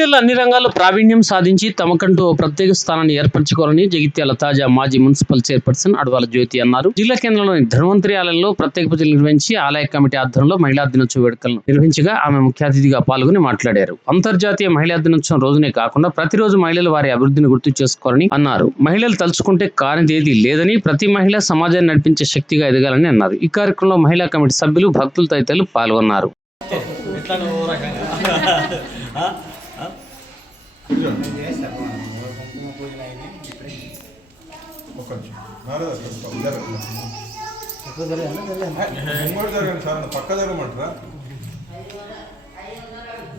జగిత్యాల అన్ని రంగాల్లో ప్రావీణ్యం సాధించి తమకంటూ ప్రత్యేక స్థానాన్ని ఏర్పరచుకోవాలని జగిత్యాల తాజా మాజీ మున్సిపల్ చైర్పర్సన్ అడవాల జ్యోతి అన్నారు. జిల్లా కేంద్రంలోని ధన్వంతరి ఆలయంలో ప్రత్యేక పూజలు నిర్వహించి ఆలయ కమిటీ ఆధ్వర్యంలో మహిళా దినోత్సవ వేడుకలను నిర్వహించగా ఆమె ముఖ్య అతిథిగా పాల్గొని మాట్లాడారు. అంతర్జాతీయ మహిళా దినోత్సవం రోజునే కాకుండా ప్రతిరోజు మహిళలు వారి అభివృద్ధిని గుర్తు చేసుకోవాలని అన్నారు. మహిళలు తలుచుకుంటే కానిదేది లేదని ప్రతి మహిళ సమాజాన్ని నడిపించే శక్తిగా ఎదగాలని అన్నారు. ఈ కార్యక్రమంలో మహిళా కమిటీ సభ్యులు భక్తులు తదితరులు పాల్గొన్నారు. జరగండి సార్ పక్క జరగమంటారా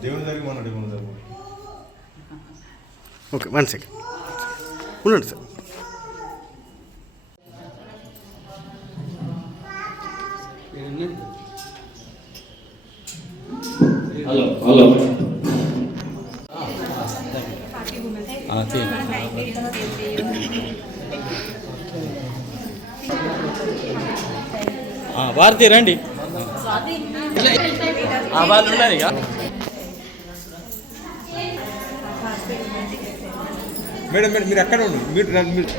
దేవుడు జరిగి మొన్న జరగ ఓకే వన్ సెకండ్ ఉండండి సార్. ఆ, భారతి రండి. ఆ, వాళ్ళు ఉన్నారు ఇక. మేడం మేడం మీరు ఎక్కడ ఉండు. మీరు రండి, మీరు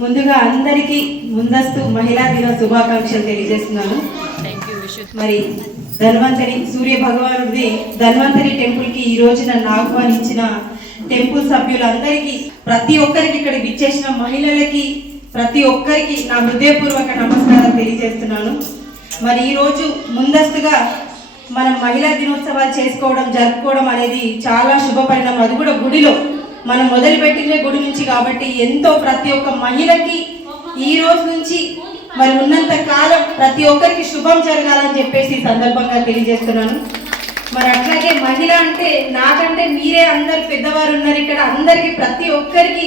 ముందుగా అందరికీ ముందస్తు మహిళా దిన శుభాకాంక్షలు తెలియజేస్తున్నాను. మరి ధన్వంతరి సూర్య భగవానుడి ధన్వంతరి టెంపుల్కి ఈ రోజు నన్ను ఆహ్వానించిన టెంపుల్ సభ్యులందరికీ ప్రతి ఒక్కరికి ఇక్కడ విచ్చేసిన మహిళలకి ప్రతి ఒక్కరికి నా హృదయపూర్వక నమస్కారం తెలియజేస్తున్నాను. మరి ఈ రోజు ముందస్తుగా మనం మహిళా దినోత్సవాలు చేసుకోవడం జరుపుకోవడం అనేది చాలా శుభ పరిణామం అది కూడా గుడిలో మనం మొదలుపెట్టిందే గుడి నుంచి కాబట్టి ఎంతో ప్రతి ఒక్క మహిళకి ఈ రోజు నుంచి మరి ఉన్నంత కాలం ప్రతి ఒక్కరికి శుభం జరగాలని చెప్పేసి ఈ సందర్భంగా తెలియజేస్తున్నాను. మరి అట్లాగే మహిళ అంటే నాకంటే మీరే అందరు పెద్దవారు ఉన్నారు ఇక్కడ. అందరికి ప్రతి ఒక్కరికి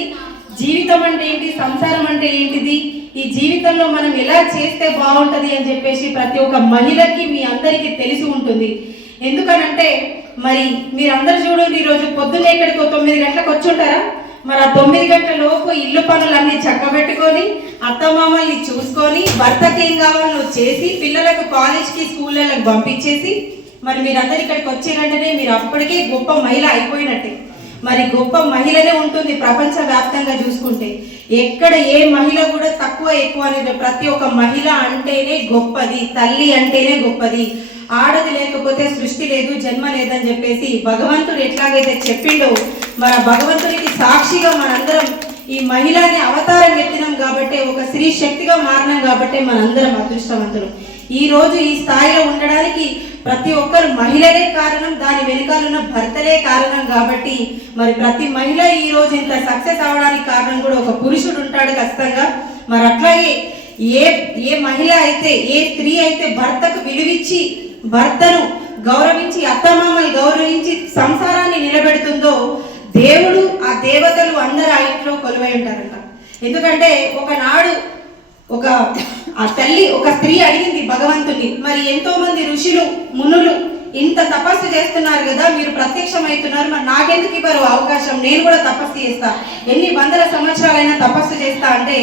జీవితం అంటే ఏంటి? సంసారం అంటే ఏంటిది? ఈ జీవితంలో మనం ఎలా చేస్తే బాగుంటుంది అని చెప్పేసి ప్రతి ఒక్క మహిళకి మీ అందరికీ తెలిసి ఉంటుంది. ఎందుకనంటే మరి మీరందరూ చూడండి ఈరోజు పొద్దున్న ఇక్కడికి తొమ్మిది గంటలకు వచ్చి ఉంటారా? మరి ఆ తొమ్మిది గంటల లోపు ఇల్లు పనులన్నీ చక్కబెట్టుకొని అత్తమామల్ని చూసుకొని భర్తకి ఏం కావాలో చేసి పిల్లలకు కాలేజ్కి స్కూళ్ళకి పంపించేసి మరి మీరందరూ ఇక్కడికి వచ్చిరంటేనే మీరు అప్పటికే గొప్ప మహిళ అయిపోయినట్టే. మరి గొప్ప మహిళనే ఉంటుంది ప్రపంచ వ్యాప్తంగా చూసుకుంటే. ఎక్కడ ఏ మహిళ కూడా తక్కువ ఎక్కువ అనేది ప్రతి ఒక్క మహిళ అంటేనే గొప్పది తల్లి అంటేనే గొప్పది. ఆడది లేకపోతే సృష్టి లేదు జన్మ లేదని చెప్పేసి భగవంతుడు ఎట్లాగైతే చెప్పిండో మన భగవంతుడికి సాక్షిగా మనందరం ఈ మహిళని అవతారం ఎత్తినాం కాబట్టి ఒక స్త్రీ శక్తిగా మారినాం కాబట్టి మనందరం అదృష్టవంతులు. ఈ రోజు ఈ స్థాయిలో ఉండడానికి ప్రతి ఒక్కరు మహిళలే కారణం దాని వెనుకాల ఉన్న భర్తలే కారణం కాబట్టి మరి ప్రతి మహిళ ఈ రోజు ఇంత సక్సెస్ అవడానికి కారణం కూడా ఒక పురుషుడు ఉంటాడు ఖచ్చితంగా. మరి అట్లాగే ఏ ఏ మహిళ అయితే ఏ స్త్రీ అయితే భర్తకు విలువిచ్చి భర్తను గౌరవించి అత్తమామలు గౌరవించి సంసారాన్ని నిలబెడుతుందో దేవుడు ఆ దేవతలు అందరు ఆ ఇంట్లో కొలువై ఉంటారంట. ఎందుకంటే ఒకనాడు ఒక ఆ తల్లి ఒక స్త్రీ అడిగింది భగవంతుని మరి ఎంతో మంది ఋషులు మునులు ఇంత తపస్సు చేస్తున్నారు కదా మీరు ప్రత్యక్షమవుతున్నారు మరి నాకెందుకు ఇవ్వరు అవకాశం? నేను కూడా తపస్సు చేస్తా. ఎన్ని వందల సంవత్సరాలైనా తపస్సు చేస్తా అంటే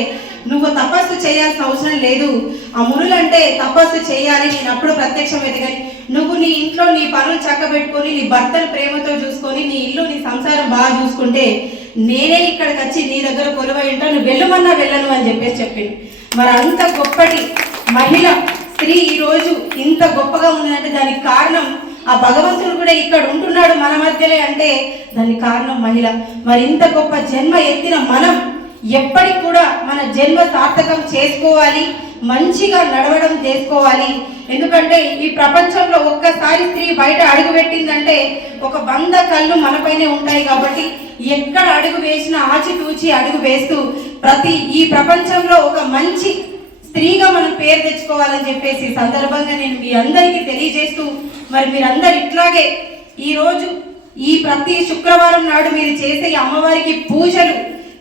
నువ్వు తపస్సు చేయాల్సిన అవసరం లేదు. ఆ మునులంటే తపస్సు చేయాలి. నేను అప్పుడు ప్రత్యక్షమైతే కానీ నువ్వు నీ ఇంట్లో నీ పనులు చక్కబెట్టుకొని నీ భర్తను ప్రేమతో చూసుకొని నీ ఇల్లు నీ సంసారం బాగా చూసుకుంటే నేనే ఇక్కడికి వచ్చి నీ దగ్గర కొలువై ఉంటాను నువ్వు వెళ్ళమన్నా వెళ్ళను అని చెప్పేసి చెప్పింది మరి అంత గొప్పటి మహిళ స్త్రీ ఈరోజు ఇంత గొప్పగా ఉందంటే దానికి కారణం ఆ భగవంతుడు కూడా ఇక్కడ ఉంటున్నాడు మన మధ్యలే అంటే దానికి కారణం మహిళ. మరి ఇంత గొప్ప జన్మ ఎత్తిన మనం ఎప్పటికి కూడా మన జన్మ సార్థకం చేసుకోవాలి మంచిగా నడవడం చేసుకోవాలి. ఎందుకంటే ఈ ప్రపంచంలో ఒక్కసారి స్త్రీ బయట అడుగు పెట్టిందంటే ఒక వంద కళ్ళు మనపైనే ఉంటాయి కాబట్టి ఎక్కడ అడుగు వేసినా ఆచితూచి అడుగు వేస్తూ ప్రతి ఈ ప్రపంచంలో ఒక మంచి స్త్రీగా మనం పేరు తెచ్చుకోవాలని చెప్పేసి సందర్భంగా నేను మీ అందరికీ తెలియజేస్తూ మరి మీరందరు ఇట్లాగే ఈరోజు ఈ ప్రతి శుక్రవారం నాడు మీరు చేసే ఈ అమ్మవారికి పూజలు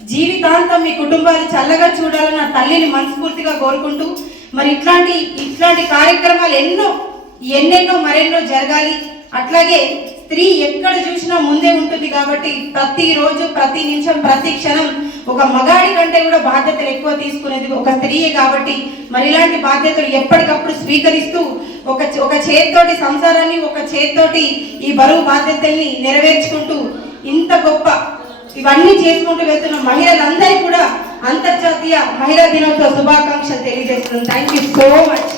జీవితాంతం మీ కుటుంబాలు చల్లగా చూడాలని నా తల్లిని మనస్ఫూర్తిగా కోరుకుంటూ మరి ఇట్లాంటి ఇట్లాంటి కార్యక్రమాలు ఎన్నో ఎన్నెన్నో మరెన్నో జరగాలి. అట్లాగే స్త్రీ ఎక్కడ చూసినా ముందే ఉంటుంది కాబట్టి ప్రతి రోజు ప్రతి నిమిషం ప్రతి క్షణం ఒక మగాడి కంటే కూడా బాధ్యతలు ఎక్కువ తీసుకునేది ఒక స్త్రీయే కాబట్టి మరి ఇలాంటి బాధ్యతలు ఎప్పటికప్పుడు స్వీకరిస్తూ ఒక ఒక చేతితోటి సంసారాన్ని ఒక చేతితోటి ఈ బరువు బాధ్యతల్ని నెరవేర్చుకుంటూ ఇంత గొప్ప ఇవన్నీ చేసుకుంటూ వెళ్తున్న మహిళలందరికీ కూడా అంతర్జాతీయ మహిళా దినోత్సవ శుభాకాంక్షలు తెలియజేస్తున్నాను. Thank you so much